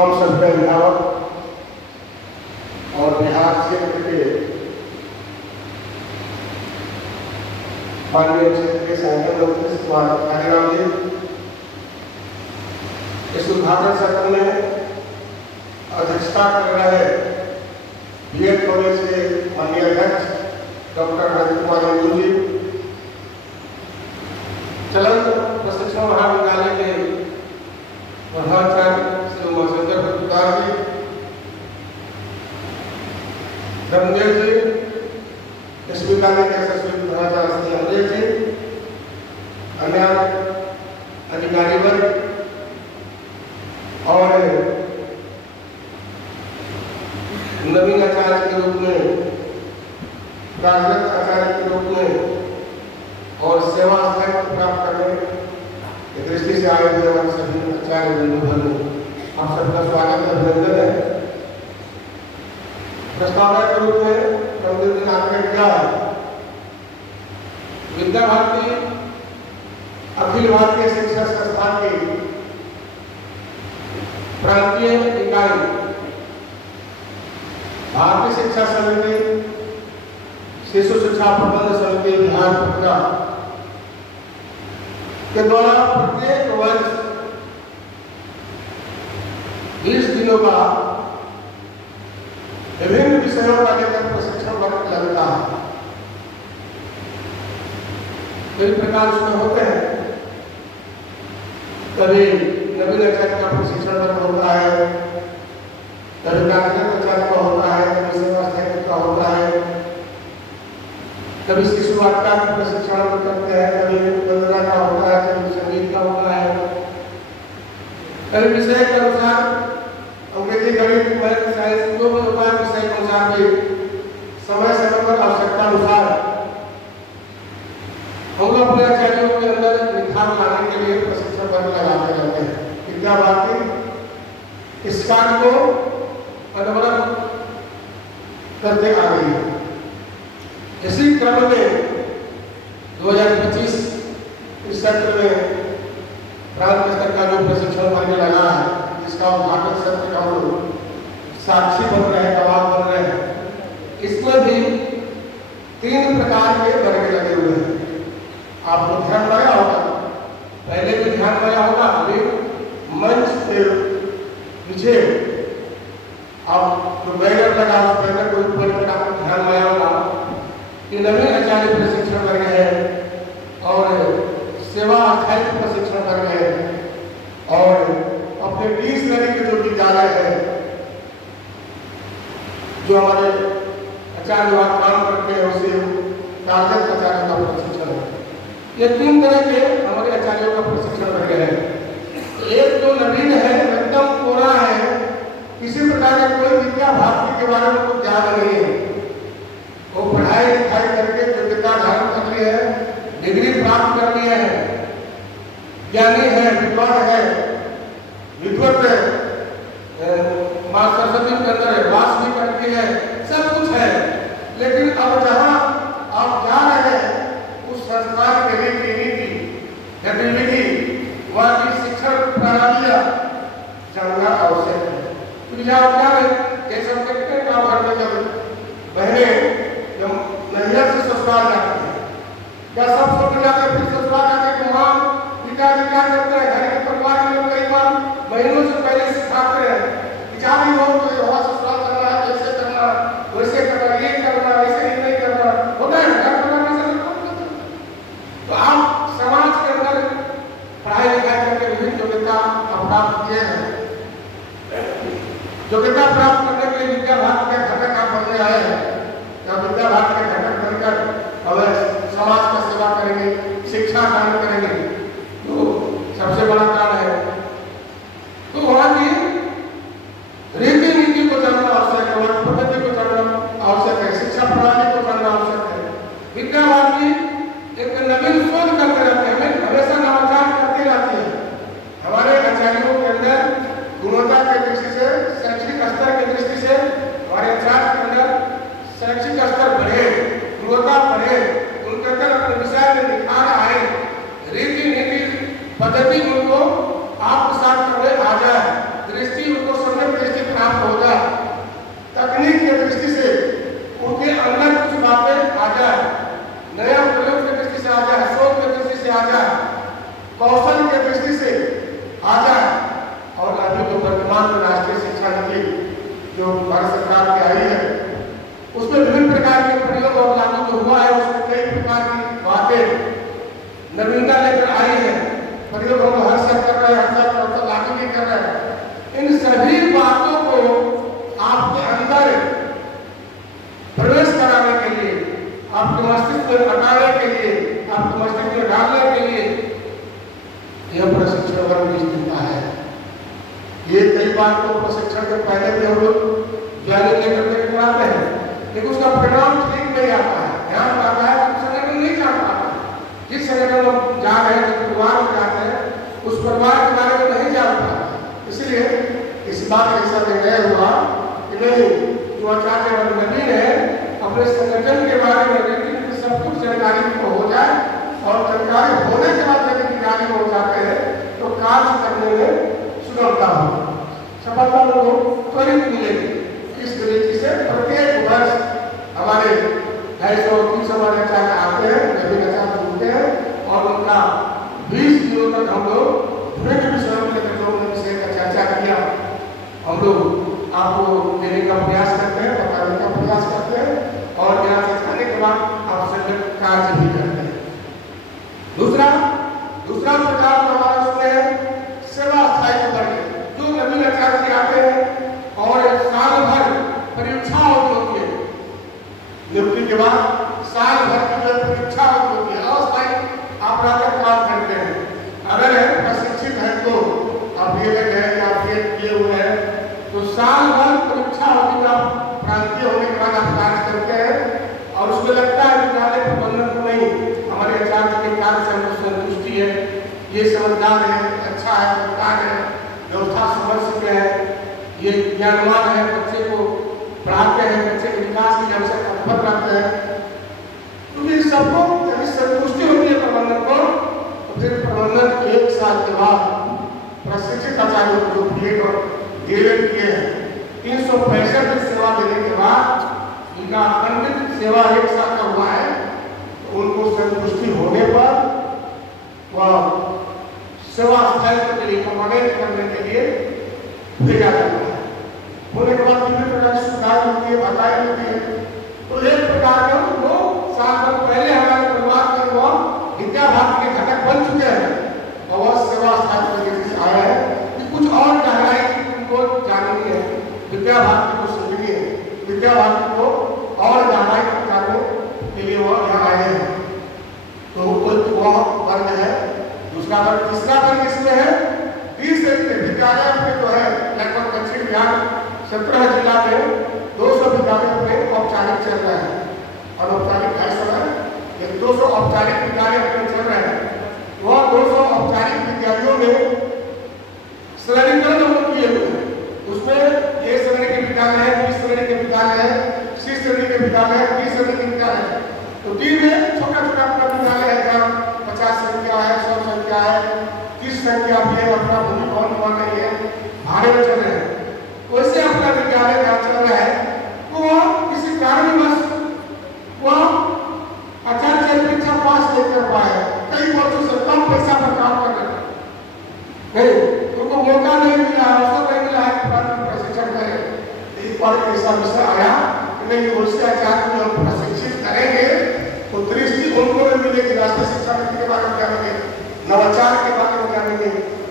हम सभी अभिभावक और बिहार क्षेत्र के माननीय क्षेत्रीय संगठन मंत्री कार्यक्रम जी, इस उद्घाटन सत्र में अध्यक्षता कर रहे बीएड कॉलेज के माननीय अध्यक्ष डॉक्टर रजत कुमार हिंदू जी, चलंत प्रशिक्षण महाविद्यालय के प्रधानाचार्य श्री उमाशंकर पुकार जी, धर्मदेव जी, इस विद्यालय के यशस्वी प्रधानाचार्य श्री अमरेश जी, अन्य अधिकारी वर्ग और नवीन आचार्य के रूप में, कार्यरत आचार्य के रूप में और सेवा स्थायित्व प्राप्त करने की दृष्टि से आए हुए हमारे सभी आचार्य बंधुगण, आप सबका स्वागत अभिनंदन है। प्रस्तावना के रूप में प्रतिनिधि ने आग्रह किया है, विद्या भारती अखिल भारतीय शिक्षा संस्थान की प्रांतीय इकाई भारतीय शिक्षा समिति, शिशु शिक्षा प्रबंध समिति बिहार पटना के द्वारा प्रत्येक वर्ष 20 दिनों का विभिन्न विषयों का लेकर प्रशिक्षण वर्ग लगता है। कई प्रकार उसमें होते हैं, कभी नवीन आचार्य का प्रशिक्षण वर्ग होता है, कभी कार्यरत आचार्य का होता है, कभी सेवा स्थायित्व का होता है, कभी शिशु वाटिका का प्रशिक्षण करते हैं, कभी वंदना का होता है, कभी संगीत का होता है, कभी विषय के अनुसार अंग्रेजी, गणित, मैथ, साइंस जो भी होता है विषय के अनुसार भी समय समय पर आवश्यकता अनुसार हम लोग अपने आचार्यों के अंदर निखार लाने के लिए प्रशिक्षण वर्ग लगाते रहते हैं। विद्या भारती इस कार्य को अनवरत करते आ रही है। इसी क्रम में 2025 इस सत्र में प्रांत स्तर का जो प्रशिक्षण वर्ग लगा है, जिसका उद्घाटन सत्र का हम साक्षी बन रहे हैं, गवाह बन रहे हैं, इसमें भी 3 प्रकार के वर्ग लगे हुए हैं। आपको ध्यान लगाया होगा, पहले भी ध्यान लगाया होगा, अभी मंच के पीछे आप जो बैनर लगा उस बैनर को ऊपर पर आपको ध्यान लगाया होगा कि नवीन आचार्य प्रशिक्षण वर्ग है और सेवा स्थायित्व प्रशिक्षण वर्ग है और अपने 20 श्रेणी के जो विद्यालय है, जो हमारे आचार्य वहां काम करते हैं, उसे कार्यरत आचार्य का प्रशिक्षण है। ये 3 तरह के हमारे आचार्यों का प्रशिक्षण वर्ग है। एक जो नवीन है, एकदम कोरा है, किसी प्रकार का कोई विद्या भारती के बारे में कुछ ज्ञान नहीं है, वो पढ़ाई लिखाई करके योग्यता धारण कर ली है, डिग्री प्राप्त कर ली है, ज्ञानी है, विद्वान है, विद्वत है, मां सरस्वती के अंदर वास भी करती है, सब कुछ है, लेकिन अब जहां आप जा रहे हैं उस संस्थान के रीति गतिविधि, वहां की शिक्षण प्रणाली जानना आवश्यक है। तो क्या है, ये सब देखते हैं गाँव घर में जब बहनें नैहर से ससुराल जाती है, क्या सब छोड़ जाते हैं, फिर ससुराल जाते हैं, माँ पिताजी क्या करते हैं, घर के परिवार के लोग कई बार महीनों से पहले सिखाते हैं कि जाती हो तो वहाँ ससुराल करना है, कैसे करना, वैसे करना, ये करना, वैसे ही नहीं करना, होता है घर परिवार में से। तो आप समाज के अंदर पढ़ाई लिखाई करके विभिन्न योग्यता प्राप्त किए हैं, योग्यता प्राप्त करने के लिए विद्या भारती के घटक आप बनने आए हैं। विद्या भारती के घटक बनकर हमें समाज का सेवा करेंगे, शिक्षा दान करेंगे, तो सबसे बड़ा काम है। तो वहां की रीति नीति को जानना आवश्यक है, वहां पद्धति को जानना आवश्यक है, शिक्षा प्रणाली को जानना आवश्यक है। विद्या भारती एक नवीन शोध करते रहते हैं, हमेशा नवाचार करती रहती है। हमारे आचार्यों के अंदर गुणवत्ता की दृष्टि से, शैक्षणिक स्तर की दृष्टि से हमारे आचार्य के अंदर शैक्षिक स्तर बढ़े, गुणवत्ता बढ़े, उनके अंदर अपने विषय में निखार आए, जो भारत सरकार की आई है उसमें विभिन्न प्रकार के प्रयोग और लागू जो हुआ है उसमें कई प्रकार की बातें नवीनता लेकर आई है। प्रयोग हम हर साल कर रहे हैं, हर साल लागू नहीं कर रहे हैं। इन सभी बातों को आपके अंदर प्रवेश कराने के लिए, आपके मस्तिष्क में हटाने के लिए, आपके मस्तिष्क में डालने के लिए यह प्रशिक्षण वर्ग मिलता है। ये कई बार तो प्रशिक्षण के पहले भी हम लोग जारी लेकर के कराते हैं, लेकिन उसका परिणाम ठीक नहीं आता है, ध्यान आता है, संगठन नहीं जान पाता। जिस संगठन में जा रहे हैं, जिस परिवार में जाते हैं, उस परिवार के बारे में नहीं जान पाता। इसलिए इस बार ऐसा निर्णय हुआ कि नहीं, जो आचार्य वर्ग नवीन है अपने संगठन के बारे में सब कुछ जानकारी को हो जाए, और जानकारी होने के बाद यदि जानकारी हो जाते हैं तो कार्य करने में सुगमता हो, सफलता लोगों को त्वरित मिलेगी। इस तरीके से प्रत्येक वर्ष हमारे 250-300 हमारे आचार्य आते हैं, नवीन आचार्य जुड़ते हैं, और उनका 20 दिनों तक हम लोग विभिन्न विषयों को लेकर जो विषय का चर्चा किया हम लोग आपको देने का प्रयास करते हैं, बताने का प्रयास करते हैं, और यहाँ से जाने के बाद आपसे कार्य भी करते हैं। दूसरा प्रकार हमारा उसमें है सेवा स्थायित्व वर्ग। जो नवीन आचार्य आते हैं और साल भर परीक्षा होती है, नियुक्ति के बाद साल भर की जो परीक्षा होती है, अस्थायी आप रहकर काम करते हैं। अगर प्रशिक्षित है तो आप ये है या फिर किए हुए हैं तो साल भर परीक्षा होती है, आप प्रांतीय होने के बाद आप कार्य करते हैं, और उसमें लगता है विद्यालय प्रबंधन को नहीं, हमारे आचार्य के कार्य से हमको संतुष्टि है, ये समझदार है, अच्छा है, सरकार है, व्यवस्था समझ सके हैं, ये ज्ञानवान है, बच्चे को पढ़ाते हैं, बच्चे के विकास की आवश्यकता खबर रखते हैं। तो ये सबको यदि संतुष्टि होती है प्रबंधन को, तो फिर प्रबंधन 1 साल के बाद प्रशिक्षित आचार्यों को जो और डेवेट किए हैं 365 सेवा देने के बाद उनका अखंडित सेवा 1 साल का हुआ है, तो उनको संतुष्टि होने पर वह सेवा स्थायित्व के लिए परमानेंट करने के लिए भेजा जाता है। होने के बाद विभिन्न प्रकार की सुविधाएं मिलती है, भत्ताएं मिलती है। तो एक प्रकार का वो साल भर पहले हमारे परिवार के वो विद्या भारती के घटक बन चुके हैं, और वह सेवा स्थायित्व से आया है कि कुछ और गहराई तुमको जाननी है, विद्या भारती को समझनी है, विद्या भारती को और गहराई को जानने के लिए वह यहाँ आए हैं। तो वह वर्ग है। दूसरा वर्ग, तीसरा वर्ग इसमें है 30 विद्यालय में जो है लगभग दक्षिण बिहार 17 जिला में 200 विद्यालय में औपचारिक चल रहे हैं, अनौपचारिक 250 है, एक 200 औपचारिक विद्यालय में चल रहे हैं। वह 200 औपचारिक विद्यालयों में श्रेणीकरण किए हुए हैं, उसमें A श्रेणी के विद्यालय है, B श्रेणी के विद्यालय है, C श्रेणी के विद्यालय है, D श्रेणी के विद्यालय है। तो D में छोटा छोटा अपना विद्यालय है, जहाँ 50 संख्या है, 100 संख्या है, 30 संख्या भी है, अपना भूमि कौन कौन नहीं है, भाड़े में चल रहे हैं। वैसे अपना विद्यालय जहाँ चल रहा है तो वह किसी कारणवश वह आचार्य परीक्षा पास नहीं कर पाए, कई वर्षों से कम पैसा पर काम कर रहे नहीं, उनको मौका नहीं मिला, अवसर नहीं मिला है प्रशिक्षण करे। एक बार ऐसा विषय आया कि नहीं, उससे आचार्य को हम प्रशिक्षित करेंगे तो दृष्टि उनको भी मिलेगी, राष्ट्रीय शिक्षा नीति के बारे में जानेंगे, नवाचार के बारे में जानेंगे,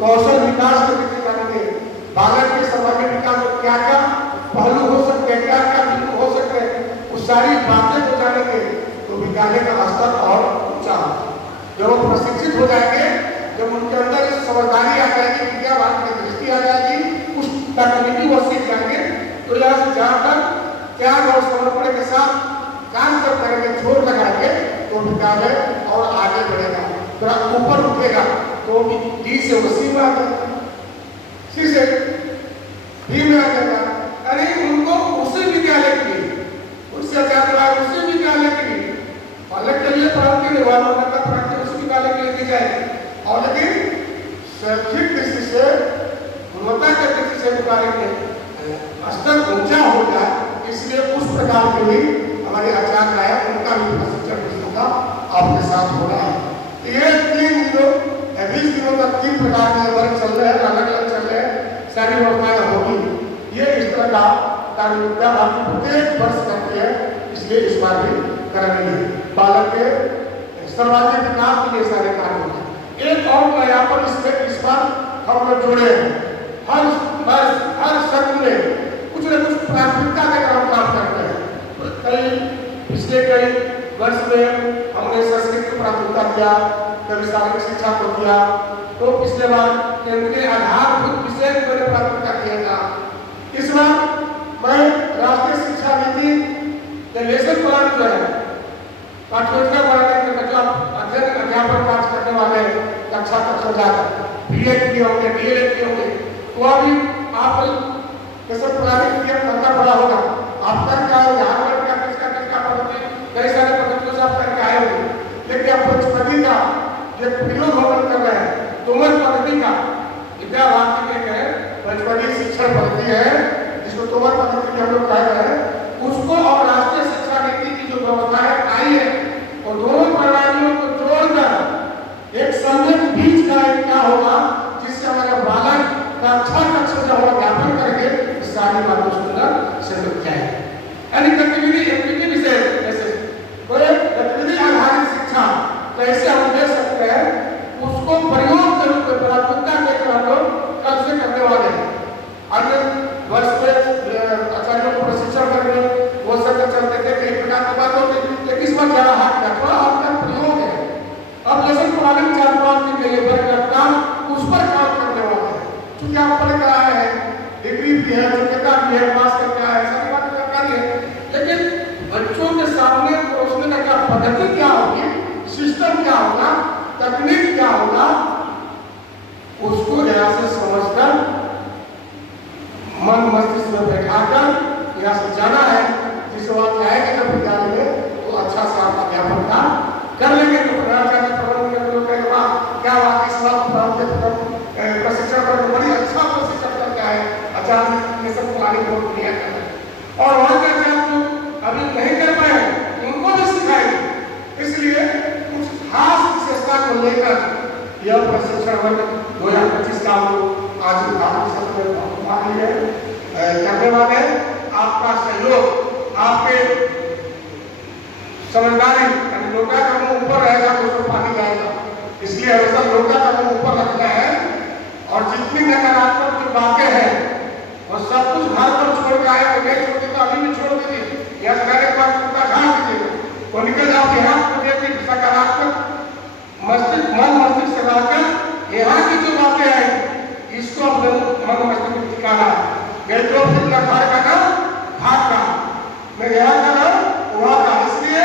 कौशल विकास के विषय जानेंगे, बालक के सर्वांगीण विकास में क्या क्या पहलू हो सकते हैं, क्या क्या बिंदु हो सकते हैं, उस सारी बातें को जानेंगे तो विद्यालय का स्तर और ऊंचा होगा। जब वो प्रशिक्षित हो जाएंगे, जब उनके अंदर समझदारी आ जाएगी, विद्या भारती की दृष्टि आ जाएगी, उस तकनीकी वो सीख जाएंगे, तो यहाँ से जाकर त्याग और समर्पण के साथ काम कर करेंगे, जोर लगाएंगे, तो विद्यालय और आगे बढ़ेगा, थोड़ा ऊपर उठेगा, तो डी से वसी में आ जाएगा, सी से डी में आ जाएगा। अरे उनको उसी विद्यालय के लिए, उससे छात्र उसी विद्यालय के लिए, बालक के लिए पढ़ाते निर्वाह पढ़ाते उसी विद्यालय के लिए दी जाएगी, और लेकिन शैक्षिक दृष्टि से, गुणवत्ता के दृष्टि से विद्यालय के स्तर ऊंचा हो जाए, इसलिए उस प्रकार के भी हमारे आचार्य आया, उनका भी प्रशिक्षण विषयों का आपके साथ हो रहा है। ये 3 दिनों 20 दिनों तक 3 प्रकार के वर्ग चल रहे हैं, अलग अलग चल रहे हैं, सारी व्यवस्थाएं होगी। ये इस तरह का कार्य विद्या भारती प्रत्येक वर्ष करती है, इसलिए इस बार भी कर रही है। बालक के सर्वाधिक विकास के लिए सारे कार्य होते हैं। एक और मैं यहाँ पर इस बार हम लोग जुड़े हैं, हर सत्र में कुछ न कुछ प्राथमिकता देकर हम काम करते हैं। पिछले कई वर्ष में हमने संस्कृत को प्राथमिकता दिया, कभी शारीरिक शिक्षा को दिया, तो पिछले बार केंद्रीय आधारभूत विषय को मैंने प्राथमिकता दिया था। इस बार मैं राष्ट्रीय शिक्षा नीति या लेसन प्लान जो है पाठ्यक्रम बनाने के जो अध्यापन कार्य करने वाले कक्षा तक समझाकर बीएड किए होंगे, डीएलएड किए होंगे, तो अभी आप लेसन प्लानिंग किया करना पड़ा होगा। आप करके आए हार्वर्ड का किसका पद्धति कई सारे पद्धतियों से आप करके आए होंगे, लेकिन आप पंचपदी का जो प्रयोग हम कर रहे हैं, तोमर पद्धति का विद्या भारती के पंचपदी शिक्षण पद्धति है जिसको तोमर पद्धति के हम लोग कह रहे हैं, उसको और राष्ट्रीय शिक्षा नीति की जो व्यवस्था आई है और दोनों प्रणालियों को जोड़कर एक संयुक्त बीज का क्या होगा जिससे हमारे बालक कक्षा कक्षा जब हम ज्ञापन करेंगे सारी बातों सुंदर से लग जाएगी। यानी गतिविधि एक्टिविटी विषय ऐसे कोई गतिविधि आधारित शिक्षा कैसे हम दे सकते हैं, उसको प्रयोग के रूप में प्राथमिकता देकर हम लोग कल से करने वाले हैं। अन्य वर्ष में आचार्यों को प्रशिक्षण करने वो सब चलते थे, कई प्रकार की बात होती थी, लेकिन इस बार ज़्यादा हाथ का थोड़ा आपका प्रयोग है। अब लेसन प्लानिंग 4-5 दिन के लिए वर्ग लगता उस पर काम करने वाले हैं, क्योंकि आप पढ़ कर आए हैं, डिग्री भी है, योग्यता भी है, पास करके आए हैं, सारी बातें जानकारी है, लेकिन बच्चों के सामने परोसने का क्या पद्धति क्या होगी, सिस्टम क्या होगा, तकनीक क्या होगा, उसको यहाँ से समझकर मन मस्तिष्क में बैठाकर यहाँ से जाना है। जिस बात जाएंगे जब विद्यालय में तो अच्छा से आप अध्यापन का कर लेंगे। तो प्रधानाचार्य प्रबंध के लोग कहेंगे क्या बात इस बात प्रशिक्षण पर बड़ी अच्छा प्रशिक्षण करके आए, आचार्य ये सब प्लानिंग बहुत बढ़िया कर रहे हैं और वहाँ के आचार्य जो अभी नहीं कर पाए उनको भी सिखाएंगे। इसलिए कुछ खास विशेषता को लेकर यह प्रशिक्षण वर्ग 2025 का हम लोग आज भाग लिए करने वाले। आपका सहयोग, आपके समझदारी, लोटा का मुंह ऊपर रहेगा तो उसको पानी जाएगा, इसलिए हमेशा लोटा का मुंह ऊपर रखना है और जितनी नकारात्मक जो बातें हैं और सब कुछ घर पर छोड़ के आए तो नहीं छोड़ती तो अभी भी छोड़ दीजिए, या जाने के बाद कुत्ता झाड़ दीजिएगा तो निकल जाओ। यहाँ को देखिए सकारात्मक मन मस्तिष्क से रहकर यहाँ की जो बातें आई इसको अपने मन मस्तिष्क में टिकाना है। मैं जो फिर घर का ना भाग का मैं यहाँ का ना वहाँ का, इसलिए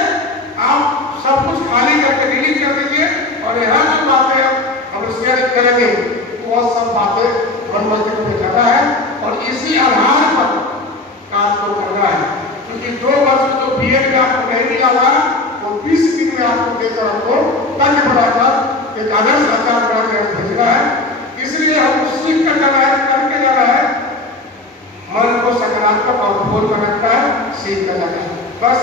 आप सब कुछ खाली करके डिलीट कर दीजिए और यहाँ जो बातें हम शेयर करेंगे वो सब बातें मन मस्तिष्क में जाना है और इसी आधार पर काम को करना है। क्योंकि 2 वर्ष में जो बीएड में आपको नहीं मिला हुआ वो 20 दिन में आपको देकर हमको तक बनाकर एक आदर्श आचार बना के भेजना है। इसलिए हम सीख कर जाना है, करके जाना है, मन को सकारात्मक और बोल कर रखना है, सीख कर जाना है बस।